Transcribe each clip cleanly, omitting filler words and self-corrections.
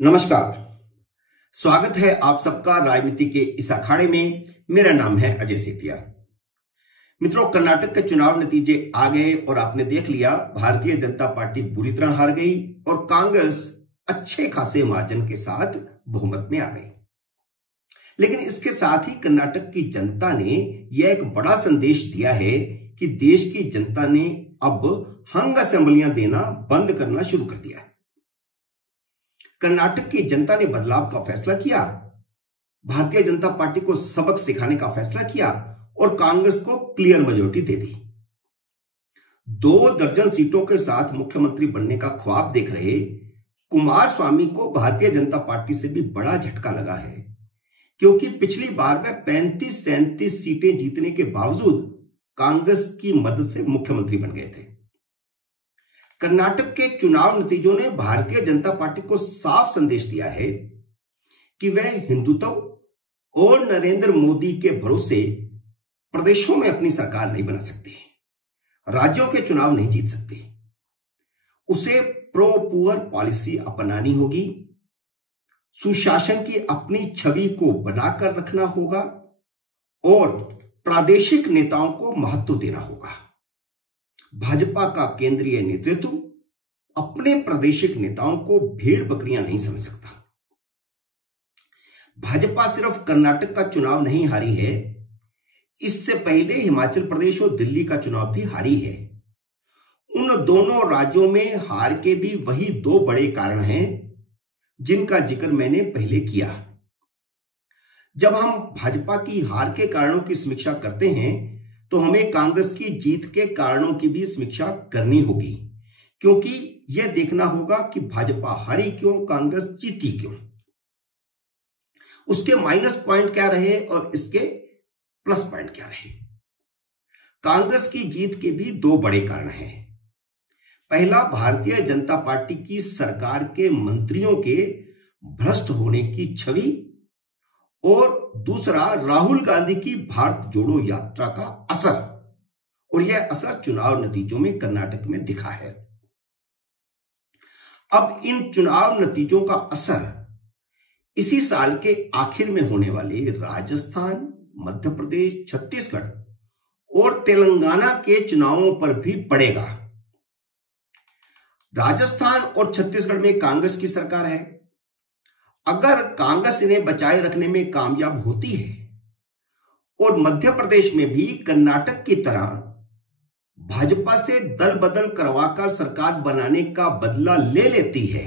नमस्कार। स्वागत है आप सबका राजनीति के इस अखाड़े में। मेरा नाम है अजय सेतिया। मित्रों, कर्नाटक के चुनाव नतीजे आ गए और आपने देख लिया, भारतीय जनता पार्टी बुरी तरह हार गई और कांग्रेस अच्छे खासे मार्जिन के साथ बहुमत में आ गई। लेकिन इसके साथ ही कर्नाटक की जनता ने यह एक बड़ा संदेश दिया है कि देश की जनता ने अब हंग असेंबलियां देना बंद करना शुरू कर दिया है। कर्नाटक की जनता ने बदलाव का फैसला किया, भारतीय जनता पार्टी को सबक सिखाने का फैसला किया और कांग्रेस को क्लियर मेजॉरिटी दे दी। 2 दर्जन सीटों के साथ मुख्यमंत्री बनने का ख्वाब देख रहे कुमारस्वामी को भारतीय जनता पार्टी से भी बड़ा झटका लगा है, क्योंकि पिछली बार वह 35-37 सीटें जीतने के बावजूद कांग्रेस की मदद से मुख्यमंत्री बन गए थे। कर्नाटक के चुनाव नतीजों ने भारतीय जनता पार्टी को साफ संदेश दिया है कि वह हिंदुत्व और नरेंद्र मोदी के भरोसे प्रदेशों में अपनी सरकार नहीं बना सकती, राज्यों के चुनाव नहीं जीत सकती। उसे प्रो पुअर पॉलिसी अपनानी होगी, सुशासन की अपनी छवि को बनाकर रखना होगा और प्रादेशिक नेताओं को महत्व देना होगा। भाजपा का केंद्रीय नेतृत्व अपने प्रादेशिक नेताओं को भेड़ बकरियां नहीं समझ सकता। भाजपा सिर्फ कर्नाटक का चुनाव नहीं हारी है, इससे पहले हिमाचल प्रदेश और दिल्ली का चुनाव भी हारी है। उन दोनों राज्यों में हार के भी वही 2 बड़े कारण हैं जिनका जिक्र मैंने पहले किया। जब हम भाजपा की हार के कारणों की समीक्षा करते हैं तो हमें कांग्रेस की जीत के कारणों की भी समीक्षा करनी होगी, क्योंकि यह देखना होगा कि भाजपा हारी क्यों, कांग्रेस जीती क्यों, उसके माइनस पॉइंट क्या रहे और इसके प्लस पॉइंट क्या रहे। कांग्रेस की जीत के भी 2 बड़े कारण हैं। पहला, भारतीय जनता पार्टी की सरकार के मंत्रियों के भ्रष्ट होने की छवि और दूसरा, राहुल गांधी की भारत जोड़ो यात्रा का असर, और यह असर चुनाव नतीजों में कर्नाटक में दिखा है। अब इन चुनाव नतीजों का असर इसी साल के आखिर में होने वाले राजस्थान, मध्य प्रदेश, छत्तीसगढ़ और तेलंगाना के चुनावों पर भी पड़ेगा। राजस्थान और छत्तीसगढ़ में कांग्रेस की सरकार है। अगर कांग्रेस इन्हें बचाए रखने में कामयाब होती है और मध्य प्रदेश में भी कर्नाटक की तरह भाजपा से दल बदल करवाकर सरकार बनाने का बदला ले लेती है,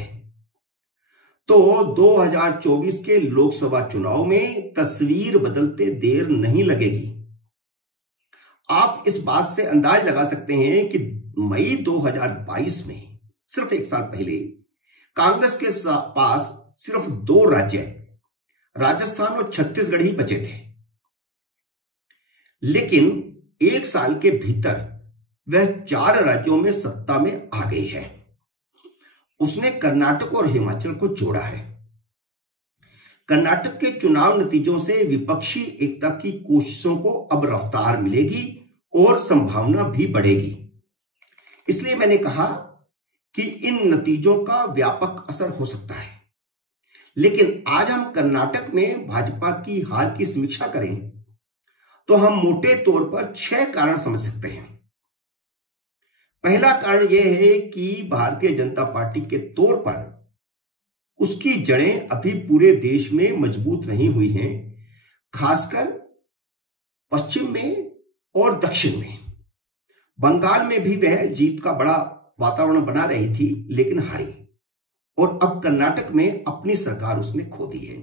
तो 2024 के लोकसभा चुनाव में तस्वीर बदलते देर नहीं लगेगी। आप इस बात से अंदाज लगा सकते हैं कि मई 2022 में, सिर्फ 1 साल पहले, कांग्रेस के पास सिर्फ 2 राज्य, राजस्थान और छत्तीसगढ़ ही बचे थे। लेकिन 1 साल के भीतर वह 4 राज्यों में सत्ता में आ गई है। उसने कर्नाटक और हिमाचल को जोड़ा है। कर्नाटक के चुनाव नतीजों से विपक्षी एकता की कोशिशों को अब रफ्तार मिलेगी और संभावना भी बढ़ेगी। इसलिए मैंने कहा कि इन नतीजों का व्यापक असर हो सकता है। लेकिन आज हम कर्नाटक में भाजपा की हार की समीक्षा करें तो हम मोटे तौर पर 6 कारण समझ सकते हैं। पहला कारण यह है कि भारतीय जनता पार्टी के तौर पर उसकी जड़ें अभी पूरे देश में मजबूत नहीं हुई हैं, खासकर पश्चिम में और दक्षिण में। बंगाल में भी वह जीत का बड़ा वातावरण बना रही थी, लेकिन हारी, और अब कर्नाटक में अपनी सरकार उसने खो दी है।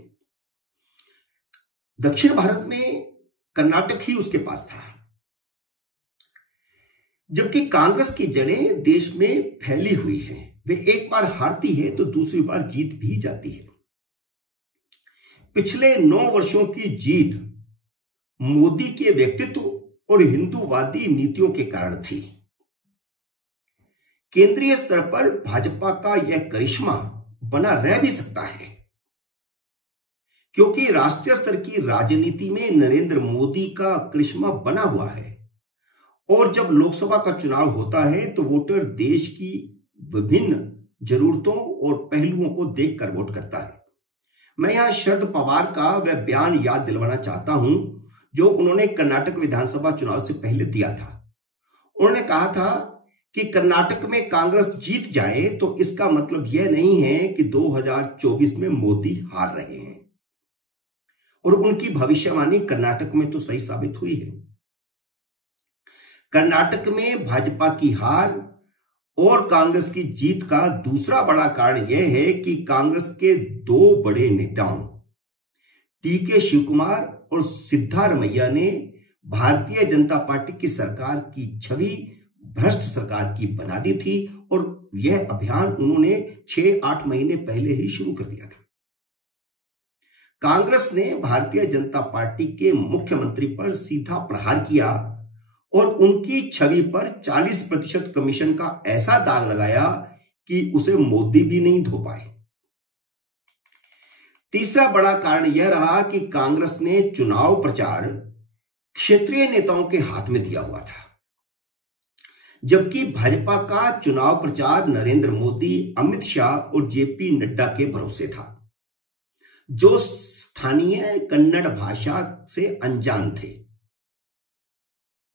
दक्षिण भारत में कर्नाटक ही उसके पास था, जबकि कांग्रेस की जड़ें देश में फैली हुई हैं। वे एक बार हारती है तो दूसरी बार जीत भी जाती है। पिछले 9 वर्षों की जीत मोदी के व्यक्तित्व और हिंदूवादी नीतियों के कारण थी। केंद्रीय स्तर पर भाजपा का यह करिश्मा बना रह भी सकता है, क्योंकि राष्ट्रीय स्तर की राजनीति में नरेंद्र मोदी का करिश्मा बना हुआ है, और जब लोकसभा का चुनाव होता है तो वोटर देश की विभिन्न जरूरतों और पहलुओं को देखकर वोट करता है। मैं यहां शरद पवार का वह बयान याद दिलवाना चाहता हूं जो उन्होंने कर्नाटक विधानसभा चुनाव से पहले दिया था। उन्होंने कहा था कि कर्नाटक में कांग्रेस जीत जाए तो इसका मतलब यह नहीं है कि 2024 में मोदी हार रहे हैं। और उनकी भविष्यवाणी कर्नाटक में तो सही साबित हुई है। कर्नाटक में भाजपा की हार और कांग्रेस की जीत का दूसरा बड़ा कारण यह है कि कांग्रेस के दो बड़े नेताओं टीके शिवकुमार और सिद्धारमैया ने भारतीय जनता पार्टी की सरकार की छवि भ्रष्ट सरकार की बना दी थी और यह अभियान उन्होंने 6-8 महीने पहले ही शुरू कर दिया था। कांग्रेस ने भारतीय जनता पार्टी के मुख्यमंत्री पर सीधा प्रहार किया और उनकी छवि पर 40% कमीशन का ऐसा दाग लगाया कि उसे मोदी भी नहीं धो पाए। तीसरा बड़ा कारण यह रहा कि कांग्रेस ने चुनाव प्रचार क्षेत्रीय नेताओं के हाथ में दिया हुआ था, जबकि भाजपा का चुनाव प्रचार नरेंद्र मोदी, अमित शाह और जेपी नड्डा के भरोसे था, जो स्थानीय कन्नड़ भाषा से अनजान थे।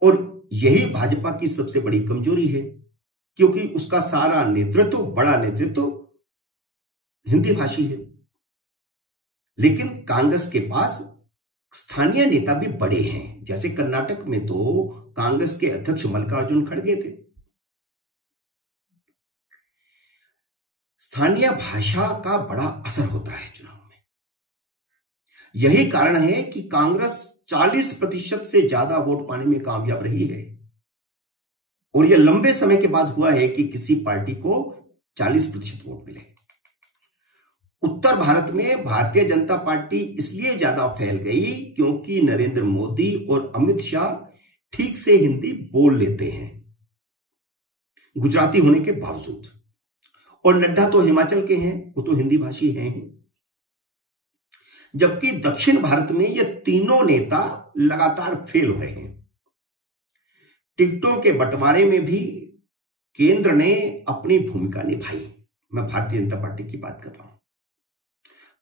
और यही भाजपा की सबसे बड़ी कमजोरी है, क्योंकि उसका सारा नेतृत्व, बड़ा नेतृत्व हिंदी भाषी है। लेकिन कांग्रेस के पास स्थानीय नेता भी बड़े हैं, जैसे कर्नाटक में तो कांग्रेस के अध्यक्ष मल्लिकार्जुन खड़गे थे। स्थानीय भाषा का बड़ा असर होता है चुनाव में। यही कारण है कि कांग्रेस 40% से ज्यादा वोट पाने में कामयाब रही है। और यह लंबे समय के बाद हुआ है कि किसी पार्टी को 40% वोट मिले। उत्तर भारत में भारतीय जनता पार्टी इसलिए ज्यादा फैल गई क्योंकि नरेंद्र मोदी और अमित शाह ठीक से हिंदी बोल लेते हैं, गुजराती होने के बावजूद। और नड्डा तो हिमाचल के हैं, वो तो हिंदी भाषी हैं। जबकि दक्षिण भारत में ये तीनों नेता लगातार फेल हो रहे हैं। टिकटों के बंटवारे में भी केंद्र ने अपनी भूमिका निभाई। मैं भारतीय जनता पार्टी की बात कर रहा हूं।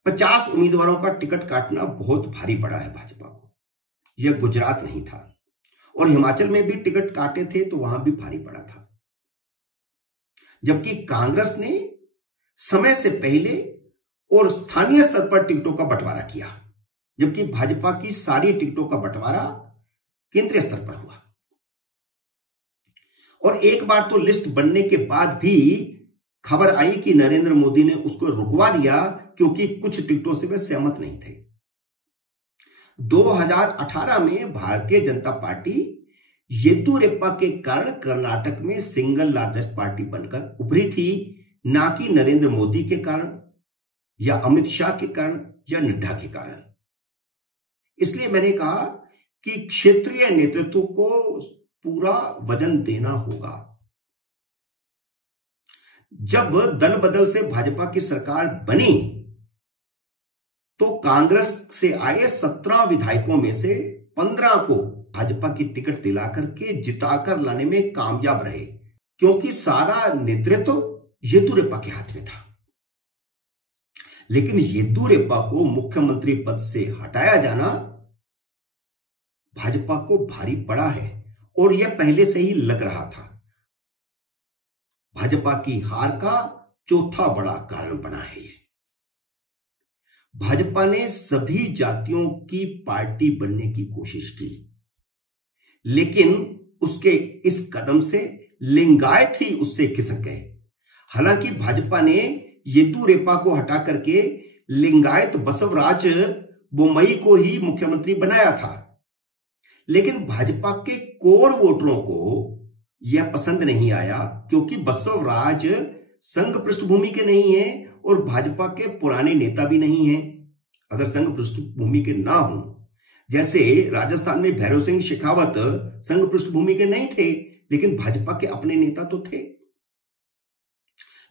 50 उम्मीदवारों का टिकट काटना बहुत भारी पड़ा है भाजपा को। यह गुजरात नहीं था, और हिमाचल में भी टिकट काटे थे तो वहां भी भारी पड़ा था। जबकि कांग्रेस ने समय से पहले और स्थानीय स्तर पर टिकटों का बंटवारा किया, जबकि भाजपा की सारी टिकटों का बंटवारा केंद्रीय स्तर पर हुआ। और एक बार तो लिस्ट बनने के बाद भी खबर आई कि नरेंद्र मोदी ने उसको रुकवा दिया क्योंकि कुछ टिकटों से वे सहमत नहीं थे। 2018 में भारतीय जनता पार्टी येदियुरप्पा के कारण कर्नाटक में सिंगल लार्जेस्ट पार्टी बनकर उभरी थी, ना कि नरेंद्र मोदी के कारण या अमित शाह के कारण या नड्डा के कारण। इसलिए मैंने कहा कि क्षेत्रीय नेतृत्व को पूरा वजन देना होगा। जब दल बदल से भाजपा की सरकार बनी तो कांग्रेस से आए 17 विधायकों में से 15 को भाजपा की टिकट दिलाकर के जिताकर लाने में कामयाब रहे, क्योंकि सारा नेतृत्व येदियुरप्पा के हाथ में था। लेकिन येदियुरप्पा को मुख्यमंत्री पद से हटाया जाना भाजपा को भारी पड़ा है, और यह पहले से ही लग रहा था। भाजपा की हार का चौथा बड़ा कारण बना है यह। भाजपा ने सभी जातियों की पार्टी बनने की कोशिश की, लेकिन उसके इस कदम से लिंगायत ही उससे खिसक गए। हालांकि भाजपा ने येदियुरप्पा को हटा करके लिंगायत बसवराज बोम्मई को ही मुख्यमंत्री बनाया था, लेकिन भाजपा के कोर वोटरों को यह पसंद नहीं आया, क्योंकि बसवराज संघ पृष्ठभूमि के नहीं है और भाजपा के पुराने नेता भी नहीं है। अगर संघ पृष्ठभूमि के ना हो, जैसे राजस्थान में भैरव सिंह शेखावत संघ पृष्ठभूमि के नहीं थे, लेकिन भाजपा के अपने नेता तो थे।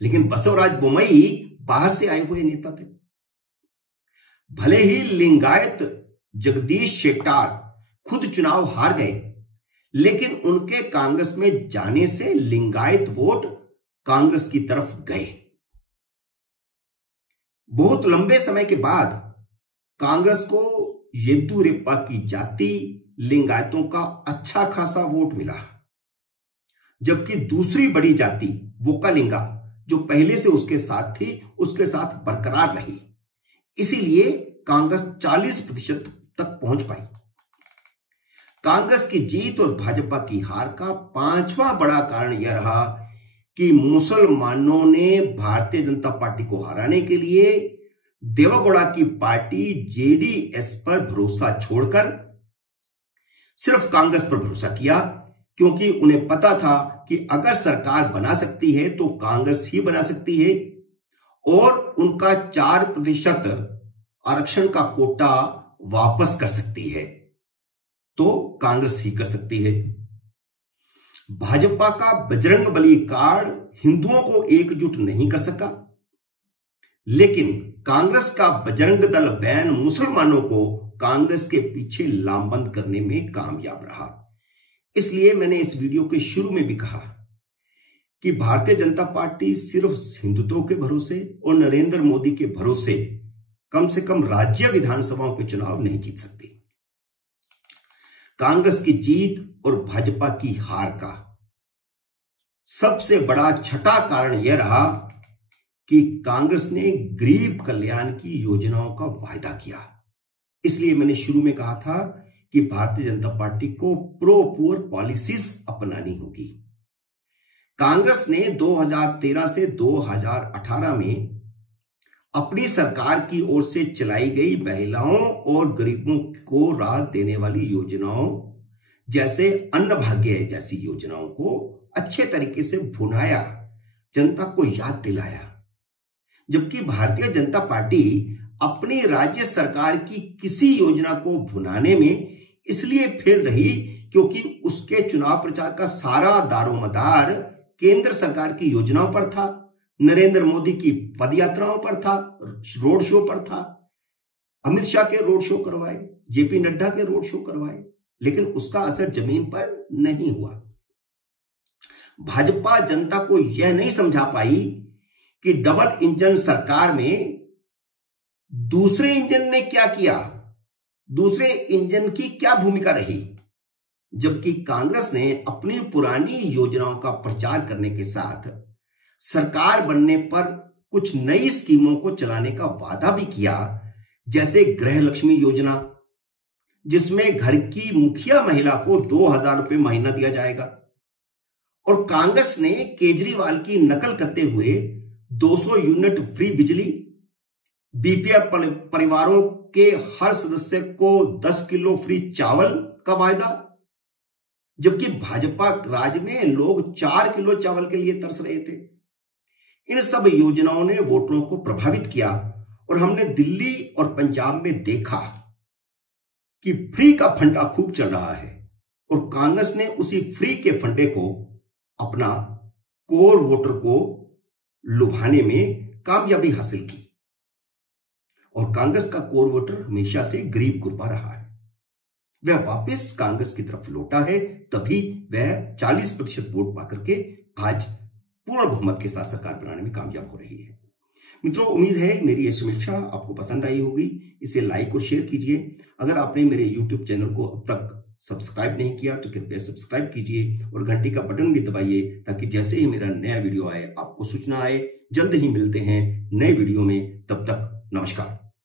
लेकिन बसवराज बोम्मई बाहर से आए हुए नेता थे। भले ही लिंगायत जगदीश शेट्टार खुद चुनाव हार गए, लेकिन उनके कांग्रेस में जाने से लिंगायत वोट कांग्रेस की तरफ गए। बहुत लंबे समय के बाद कांग्रेस को येदियुरप्पा की जाति लिंगायतों का अच्छा खासा वोट मिला, जबकि दूसरी बड़ी जाति वोक्कालिंगा जो पहले से उसके साथ थी उसके साथ बरकरार रही। इसीलिए कांग्रेस 40% तक पहुंच पाई। कांग्रेस की जीत और भाजपा की हार का पांचवा बड़ा कारण यह रहा कि मुसलमानों ने भारतीय जनता पार्टी को हराने के लिए देवेगौड़ा की पार्टी जेडीएस पर भरोसा छोड़कर सिर्फ कांग्रेस पर भरोसा किया, क्योंकि उन्हें पता था कि अगर सरकार बना सकती है तो कांग्रेस ही बना सकती है और उनका 4% आरक्षण का कोटा वापस कर सकती है, तो कांग्रेस ही कर सकती है। भाजपा का बजरंगबली कार्ड हिंदुओं को एकजुट नहीं कर सका, लेकिन कांग्रेस का बजरंग दल बैन मुसलमानों को कांग्रेस के पीछे लामबंद करने में कामयाब रहा। इसलिए मैंने इस वीडियो के शुरू में भी कहा कि भारतीय जनता पार्टी सिर्फ हिंदुत्व के भरोसे और नरेंद्र मोदी के भरोसे कम से कम राज्य विधानसभाओं के चुनाव नहीं जीत सकती। कांग्रेस की जीत और भाजपा की हार का सबसे बड़ा छठा कारण यह रहा कि कांग्रेस ने गरीब कल्याण की योजनाओं का वायदा किया। इसलिए मैंने शुरू में कहा था कि भारतीय जनता पार्टी को प्रो पुअर पॉलिसीज अपनानी होगी। कांग्रेस ने 2013 से 2018 में अपनी सरकार की ओर से चलाई गई महिलाओं और गरीबों को राहत देने वाली योजनाओं जैसे अन्न भाग्य जैसी योजनाओं को अच्छे तरीके से भुनाया, जनता को याद दिलाया। जबकि भारतीय जनता पार्टी अपनी राज्य सरकार की किसी योजना को भुनाने में इसलिए फेल रही क्योंकि उसके चुनाव प्रचार का सारा दारोमदार केंद्र सरकार की योजनाओं पर था, नरेंद्र मोदी की पदयात्राओं पर था, रोड शो पर था। अमित शाह के रोड शो करवाए, जेपी नड्डा के रोड शो करवाए, लेकिन उसका असर जमीन पर नहीं हुआ। भाजपा जनता को यह नहीं समझा पाई कि डबल इंजन सरकार में दूसरे इंजन ने क्या किया, दूसरे इंजन की क्या भूमिका रही। जबकि कांग्रेस ने अपनी पुरानी योजनाओं का प्रचार करने के साथ सरकार बनने पर कुछ नई स्कीमों को चलाने का वादा भी किया, जैसे गृह लक्ष्मी योजना, जिसमें घर की मुखिया महिला को 2000 रुपए महीना दिया जाएगा। और कांग्रेस ने केजरीवाल की नकल करते हुए 200 यूनिट फ्री बिजली, बीपीएल परिवारों के हर सदस्य को 10 किलो फ्री चावल का वायदा, जबकि भाजपा राज्य में लोग 4 किलो चावल के लिए तरस रहे थे। इन सब योजनाओं ने वोटरों को प्रभावित किया और हमने दिल्ली और पंजाब में देखा कि फ्री का फंडा खूब चल रहा है और कांग्रेस ने उसी फ्री के फंडे को अपना कोर वोटर को लुभाने में कामयाबी हासिल की। और कांग्रेस का कोर वोटर हमेशा से गरीब गुरबा रहा है, वह वापस कांग्रेस की तरफ लौटा है, तभी वह 40% वोट पाकर के आज पूर्ण बहुमत के साथ सरकार बनाने में कामयाब हो रही है। मित्रों, उम्मीद है मेरी यह समीक्षा आपको पसंद आई होगी। इसे लाइक और शेयर कीजिए। अगर आपने मेरे यूट्यूब चैनल को अब तक सब्सक्राइब नहीं किया तो कृपया सब्सक्राइब कीजिए और घंटी का बटन भी दबाइए, ताकि जैसे ही मेरा नया वीडियो आए आपको सूचना आए। जल्द ही मिलते हैं नए वीडियो में, तब तक नमस्कार।